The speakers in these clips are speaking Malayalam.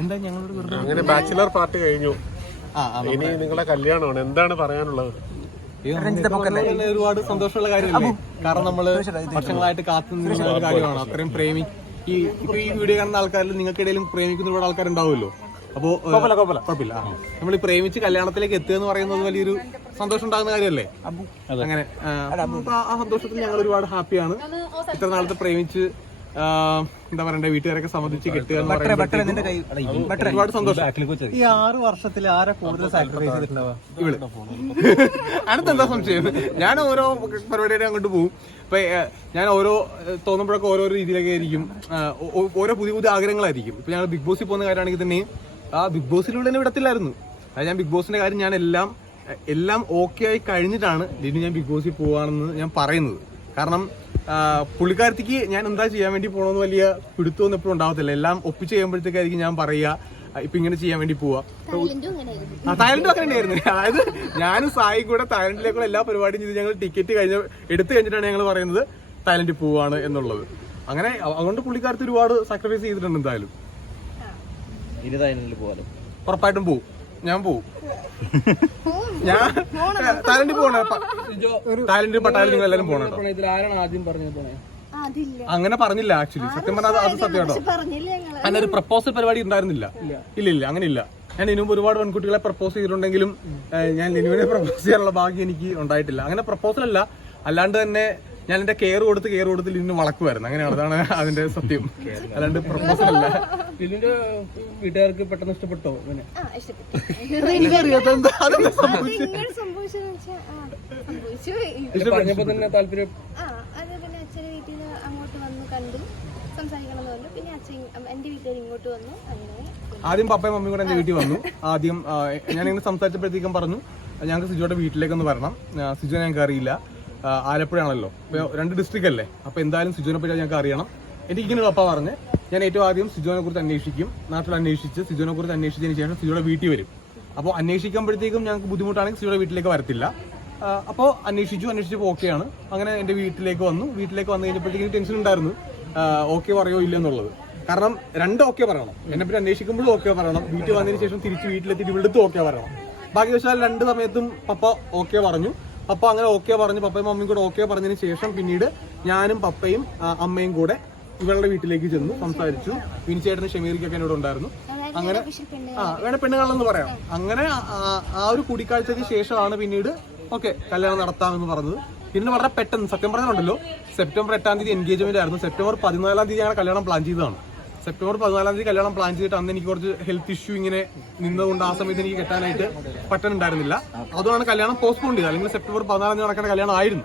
എന്താ ഞങ്ങളോട് അങ്ങനെ ബാച്ചിലർ പാർട്ടി കഴിഞ്ഞു, ഇനി നിങ്ങളുടെ കല്യാണമാണ്, എന്താണ് പറയാനുള്ളത്? ഒരുപാട് സന്തോഷമുള്ള കാര്യമല്ലേ, കാരണം നമ്മള് വർഷങ്ങളായിട്ട് കാത്തു നിന്ന ഒരു കാര്യമാണ്. അത്രയും ഇപ്പൊ ഈ വീഡിയോ കാണുന്ന ആൾക്കാരിൽ നിങ്ങൾക്കിടയിലും പ്രേമിക്കുന്ന ഒരുപാട് ആൾക്കാരുണ്ടാവുമല്ലോ. അപ്പോ കുഴപ്പമില്ല, നമ്മൾ ഈ പ്രേമിച്ച് കല്യാണത്തിലേക്ക് എത്തുക എന്ന് പറയുന്നത് വലിയൊരു സന്തോഷം ഉണ്ടാകുന്ന കാര്യമല്ലേ. അങ്ങനെ ആ സന്തോഷത്തിൽ ഞങ്ങൾ ഒരുപാട് ഹാപ്പിയാണ്. ഇത്ര നാളത്തെ പ്രേമിച്ച് എന്താ പറയണ്ടേ, വീട്ടുകാരൊക്കെ സമ്മതിച്ച് കിട്ടുക എന്ന് പറയുന്നത് ഒരുപാട് സന്തോഷം. ഈ 6 വർഷത്തിൽ ആരെ കൂടുതൽ സാക്രിഫൈസ് ചെയ്തിട്ടുണ്ടാവുക? ഇവിടെ അടുത്തെന്താ സംശയം? ഞാൻ ഓരോ പരിപാടിയുടെ അങ്ങോട്ട് പോകും. ഇപ്പൊ ഞാൻ തോന്നുമ്പോഴൊക്കെ ഓരോ രീതിയിലൊക്കെ ആയിരിക്കും, ഓരോ പുതിയ പുതിയ ആഗ്രഹങ്ങളായിരിക്കും. ഇപ്പൊ ഞങ്ങൾ ബിഗ് ബോസിൽ പോകുന്ന കാര്യമാണെങ്കിൽ തന്നെ ആ ബിഗ് ബോസിലൂടെ തന്നെ വിടത്തില്ലായിരുന്നു. അതായത് ഞാൻ ബിഗ് ബോസിന്റെ കാര്യം ഞാൻ എല്ലാം ഓക്കെ ആയി കഴിഞ്ഞിട്ടാണ് ലിനു ഞാൻ ബിഗ് ബോസിൽ പോവാണെന്ന് ഞാൻ പറയുന്നത്. കാരണം പുള്ളിക്കാരത്തിക്ക് ഞാൻ എന്താ ചെയ്യാൻ വേണ്ടി പോകണമെന്ന് വലിയ പിടുത്തമൊന്നും എപ്പോഴും ഉണ്ടാവത്തില്ല. എല്ലാം ഒപ്പിച്ച് ചെയ്യുമ്പോഴത്തേക്കായിരിക്കും ഞാൻ പറയുക ഇപ്പൊ ഇങ്ങനെ ചെയ്യാൻ വേണ്ടി പോവാ. തായ്ലൻഡും അങ്ങനെ തന്നെയായിരുന്നു. അതായത് ഞാനും സായി കൂടെ തായ്ലൻഡിലേക്കുള്ള എല്ലാ പരിപാടിയും ചെയ്ത് ഞങ്ങൾ ടിക്കറ്റ് എടുത്തു കഴിഞ്ഞിട്ടാണ് ഞങ്ങൾ പറയുന്നത് തായ്ലൻഡിൽ പോവാണ് എന്നുള്ളത്. അങ്ങനെ അതുകൊണ്ട് പുള്ളിക്കാരത്ത് ഒരുപാട് സാക്രിഫൈസ് ചെയ്തിട്ടുണ്ട്. എന്തായാലും ഉറപ്പായിട്ടും പോവും, ഞാൻ പോവും. ഞാൻ തായ്ലൻഡിൽ പോകണ, തായ്ലൻഡിൽ പട്ടാലും നിങ്ങൾ എല്ലാവരും പോകണം. അങ്ങനെ പറഞ്ഞില്ല ആക്ച്വലി, സത്യം പറഞ്ഞാൽ അത് സത്യം കേട്ടോ. അങ്ങനെ ഒരു പ്രപ്പോസൽ പരിപാടി ഉണ്ടായിരുന്നില്ല. ഇല്ല അങ്ങനെ ഇല്ല. ഞാൻ ഇതിനുമ്പ് ഒരുപാട് പെൺകുട്ടികളെ പ്രപ്പോസ് ചെയ്തിട്ടുണ്ടെങ്കിലും ഞാൻ ലിനുവിനെ പ്രപ്പോസ് ചെയ്യാനുള്ള ഭാഗ്യം എനിക്ക് ഉണ്ടായിട്ടില്ല. അങ്ങനെ പ്രപ്പോസൽ അല്ല, അല്ലാണ്ട് തന്നെ ഞാൻ എന്റെ കെയർ കൊടുത്ത് ലിനു വളക്കുമായിരുന്നു. അങ്ങനെയാണ്, അതാണ് അതിന്റെ സത്യം, അല്ലാണ്ട് പ്രപ്പോസൽ അല്ല. ലിനുവിന്റെ വീട്ടുകാർക്ക് പെട്ടെന്ന് ഇഷ്ടപ്പെട്ടോ? പറഞ്ഞപ്പോ തന്നെ താല്പര്യം? ആദ്യം പപ്പയും മമ്മിയും കൂടെ എന്റെ വീട്ടിൽ വന്നു. ആദ്യം ഞാനിങ്ങനെ സംസാരിച്ചപ്പോഴത്തേക്കും പറഞ്ഞു ഞങ്ങൾക്ക് സിജോയുടെ വീട്ടിലേക്കൊന്ന് വരണം. സിജോ ഞങ്ങൾക്ക് അറിയില്ല, ആലപ്പുഴയാണല്ലോ, 2 ഡിസ്ട്രിക്ട് അല്ലേ, അപ്പൊ എന്തായാലും സിജോനെ പറ്റി ഞങ്ങൾക്ക് അറിയണം. എനിക്കിങ്ങനെ പപ്പ പറഞ്ഞ് ഞാൻ ഏറ്റവും ആദ്യം സിജോനെ കുറിച്ച് അന്വേഷിക്കും, നാട്ടിൽ അന്വേഷിച്ച് സിജോനെ കുറിച്ച് അന്വേഷിച്ചതിന് ശേഷം സിജോയുടെ വീട്ടിൽ വരും. അപ്പോൾ അന്വേഷിക്കുമ്പോഴത്തേക്കും ഞങ്ങൾക്ക് ബുദ്ധിമുട്ടാണെങ്കിൽ സിജോയുടെ വീട്ടിലേക്ക് വരത്തില്ല. അപ്പോൾ അന്വേഷിച്ചപ്പോൾ ഓക്കെയാണ്. അങ്ങനെ എന്റെ വീട്ടിലേക്ക് വന്നു കഴിഞ്ഞപ്പോഴത്തേക്കും ടെൻഷൻ ഉണ്ടായിരുന്നു, ഓക്കെ പറയോ ഇല്ലെന്നുള്ളത്. കാരണം 2 ഓക്കെ പറയണം, എന്നെ പറ്റി അന്വേഷിക്കുമ്പോഴും ഓക്കെ പറയണം, വീട്ടിൽ വന്നതിന് ശേഷം തിരിച്ച് വീട്ടിലെത്തിയിട്ട് ഇവിടുത്തെ ഓക്കെ പറയണം. ഭാഗ്യവശാൽ 2 സമയത്തും പപ്പ ഓക്കെ പറഞ്ഞു. പപ്പ അങ്ങനെ ഓക്കെ പറഞ്ഞു, പപ്പയും മമ്മിയും കൂടെ ഓക്കെ പറഞ്ഞതിന് ശേഷം പിന്നീട് ഞാനും പപ്പയും അമ്മയും കൂടെ ഇവരുടെ വീട്ടിലേക്ക് ചെന്നു, സംസാരിച്ചു. വിനിച്ചേട്ടന് ഷമീറിക്കൊക്കെ എന്നോട് ഉണ്ടായിരുന്നു. അങ്ങനെ വേണേ പെണ്ണുകാണെന്ന് പറയാം. അങ്ങനെ ആ ഒരു കൂടിക്കാഴ്ചയ്ക്ക് ശേഷമാണ് പിന്നീട് ഓക്കെ കല്യാണം നടത്താമെന്ന് പറഞ്ഞത്. പിന്നെ വളരെ പെട്ടെന്ന്, സത്യം പറഞ്ഞാലുണ്ടല്ലോ, സെപ്റ്റംബർ 8-ാം തീയതി എൻഗേജ്മെന്റ് ആയിരുന്നു. സെപ്റ്റംബർ 14-ാം തീയതി ഞങ്ങൾ കല്യാണം പ്ലാൻ ചെയ്തതാണ്. സെപ്റ്റംബർ 14-ാം തീയതി കല്യാണം പ്ലാൻ ചെയ്തിട്ട് അന്ന് എനിക്ക് കുറച്ച് ഹെൽത്ത് ഇഷ്യൂ ഇങ്ങനെ നിന്നതുകൊണ്ട് ആ സമയത്ത് എനിക്ക് കെട്ടാനായിട്ട് പറ്റുന്നുണ്ടായിരുന്നില്ല. അതുകൊണ്ടാണ് കല്യാണം പോസ്റ്റ്പോൺ ചെയ്തത്. അല്ലെങ്കിൽ സെപ്റ്റംബർ 14-ാം തീയതി നടക്കേണ്ട കല്യാണം ആയിരുന്നു.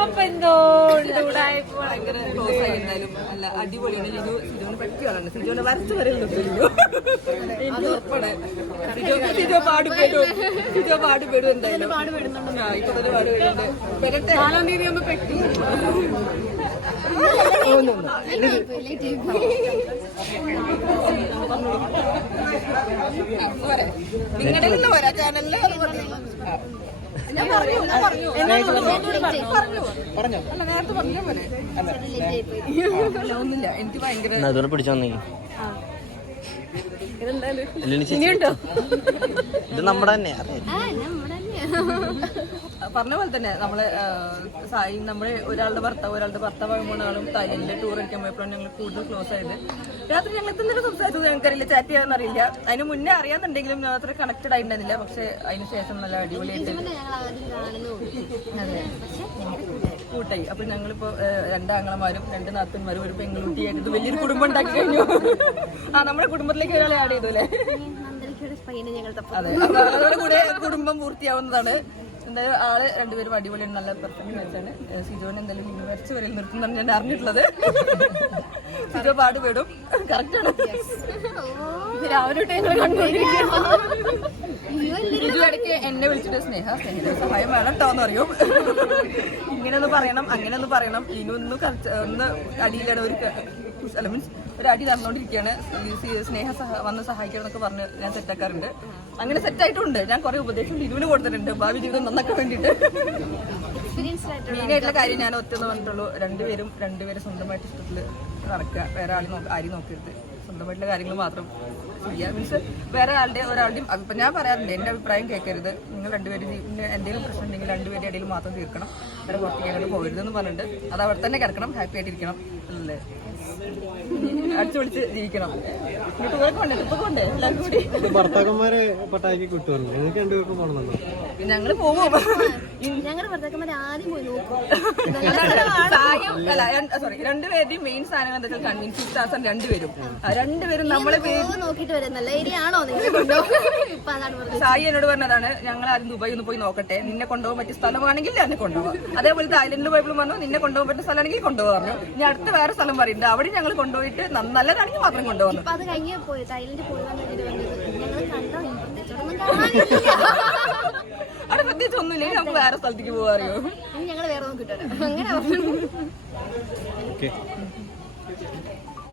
അപ്പൊ എന്തോ അല്ല അടിപൊളിയാണ്. സിജോന് പറ്റിയാണ്, സിജോനെ വരച്ചു വരെയുള്ളൂ. സിജോ പാടുപെടും എന്തായാലും, ഇപ്പൊ തന്നെ പാടുപെടുന്നുണ്ട്. 4-ാം തീയതി ഒന്ന് പെട്ടു. നിങ്ങളുടെ നിന്ന് വരാ ചാനലില് ഒന്നുമില്ല. എനിക്ക് ഭയങ്കര പിടിച്ചോ ഇത് നമ്മുടെ തന്നെ പറഞ്ഞ പോലെ തന്നെ നമ്മള് ഒരാളുടെ ഭർത്താവാകുമ്പോൾ ആളും തായ്ലൻഡിലെ ടൂർ അടിക്കാൻ പോയപ്പോഴാണ് ഞങ്ങൾ കൂടുതൽ ക്ലോസ് ആയത്. രാത്രി ഞങ്ങൾ എന്തെങ്കിലും സംസാരിച്ചത് ഞങ്ങൾക്കറിയില്ല, ചാറ്റ് ചെയ്യാന്നറിയില്ല. അതിന് മുന്നേ അറിയാന്നുണ്ടെങ്കിലും ഞാൻ അത്ര കണക്റ്റഡ് ആയിട്ടുണ്ടായിരുന്നില്ല. പക്ഷെ അതിന് ശേഷം നല്ല അടിപൊളിയായിട്ട് കൂട്ടായി. അപ്പൊ ഞങ്ങളിപ്പോ 2 ആങ്ങളമാരും 2 നാത്തന്മാരും ഒരു പെൺകുട്ടിയായിട്ട് ഇത് വലിയൊരു കുടുംബം ഉണ്ടാക്കി കഴിഞ്ഞു. നമ്മുടെ കുടുംബത്തിലേക്ക് ഒരാളെ ആഡ് ചെയ്തു അല്ലേ? അതെ, അതോടെ കൂടെ കുടുംബം പൂർത്തിയാവുന്നതാണ്. എന്തായാലും ആള് 2 പേരും അടിപൊളിയാണ്, നല്ല പെർഫോമൻസ് ആണ്. സിജോനെ എന്തായാലും യൂണിവേഴ്സ് വരെ നിർത്തുന്നതാണ് ഞാൻ അറിഞ്ഞിട്ടുള്ളത്. സിജോ പാടുപെടും, കറക്റ്റാണ്. സിജു ഇടയ്ക്ക് എന്നെ വിളിച്ചിട്ട് സ്നേഹ സഹായം വേണം കേട്ടോന്ന് അറിയും. ഇങ്ങനെ ഒന്ന് പറയണം, അങ്ങനെ ഒന്ന് പറയണം. ലിനു ഒന്ന് അടിയിലാണ് ഒരു അല്ല മീൻസ് ഒരു അടി നടന്നുകൊണ്ടിരിക്കുകയാണ്, സ്നേഹ വന്ന് സഹായിക്കണം എന്നൊക്കെ പറഞ്ഞ് ഞാൻ സെറ്റാക്കാറുണ്ട്. അങ്ങനെ സെറ്റായിട്ടുണ്ട്. ഞാൻ കുറെ ഉപദേശം ലിനുവിന് കൊടുത്തിട്ടുണ്ട് ഭാവി ജീവിതം നന്നാക്കാൻ വേണ്ടിയിട്ട്. മെയിനായിട്ടുള്ള കാര്യം ഞാൻ ഒറ്റന്ന് പറഞ്ഞിട്ടുള്ളൂ, രണ്ടുപേരും സ്വന്തമായിട്ട് ഇഷ്ടത്തിൽ നടക്കുക, വേറെ ആരെയും നോക്കരുത്, സ്വന്തമായിട്ടുള്ള കാര്യങ്ങൾ മാത്രം ചെയ്യുക. മീൻസ് വേറെ ഒരാളുടെയും ഇപ്പം ഞാൻ പറയാറുണ്ട്, എൻ്റെ അഭിപ്രായം കേൾക്കരുത്, നിങ്ങൾ രണ്ടുപേരും എന്തെങ്കിലും പ്രശ്നം ഉണ്ടെങ്കിൽ രണ്ടുപേരുടെ ഇടയിൽ മാത്രം തീർക്കണം, വേറെ പുറത്തേക്ക് അങ്ങോട്ട് പോകരുതെന്ന് പറഞ്ഞിട്ട് അത് അവിടെ തന്നെ കിടക്കണം, ഹാപ്പി ആയിട്ടിരിക്കണം അല്ലേ, അടിച്ചു പൊളിച്ച് ജീവിക്കണം. ട്രിപ്പൊക്കെ എല്ലാവർക്കും കൂടി ഭർത്താക്കന്മാരെ പട്ടാക്കി കിട്ടുമല്ലോ, നിങ്ങൾക്ക് രണ്ടുപേർക്കും പോകണമെന്നോ? ഞങ്ങള് പോകും. ഞങ്ങളുടെ ഭർത്താക്കന്മാരെ ആദ്യം പോയി നോക്കും. രണ്ടുപേരുടെയും മെയിൻ സാധനം എന്താ വെച്ചാൽ കൺവിൻസിങ് ടാസ്ക് രണ്ടുപേരും നമ്മളെ നോക്കിട്ട് വരുന്നല്ല ഏരിയാണോ നിങ്ങൾ കൊണ്ടുപോകും. സായി എന്നോട് പറഞ്ഞതാണ്, ഞങ്ങൾ ആദ്യം ദുബായി ഒന്ന് പോയി നോക്കട്ടെ, നിന്നെ കൊണ്ടുപോകാൻ പറ്റിയ സ്ഥലമാണെങ്കിൽ എന്നെ കൊണ്ടുപോകാം. അതേപോലെ തായ്ലൻഡിൽ പോയപ്പോൾ പറഞ്ഞു നിന്നെ കൊണ്ടുപോകാൻ പറ്റിയ സ്ഥലമാണെങ്കിൽ കൊണ്ടുപോകാൻ പറഞ്ഞു. ഇനി അടുത്ത വേറെ സ്ഥലം പറയുന്നുണ്ട്, അവിടെ ഞങ്ങൾ കൊണ്ടുപോയിട്ട് നല്ലതാണെങ്കിൽ മാത്രം കൊണ്ടുപോകുന്നു. അത് കഴിഞ്ഞ് പോയി തായ്ലൻഡിൽ പോയി വന്നിട്ട് ഞങ്ങൾ കണ്ടോ അവിടെ പ്രത്യേകിച്ച് ഒന്നുമില്ലെങ്കിൽ നമുക്ക് വേറെ സ്ഥലത്തേക്ക് പോകാറിയോ, ഞങ്ങൾ വേറെ നോക്കിട്ടോ അങ്ങനെ.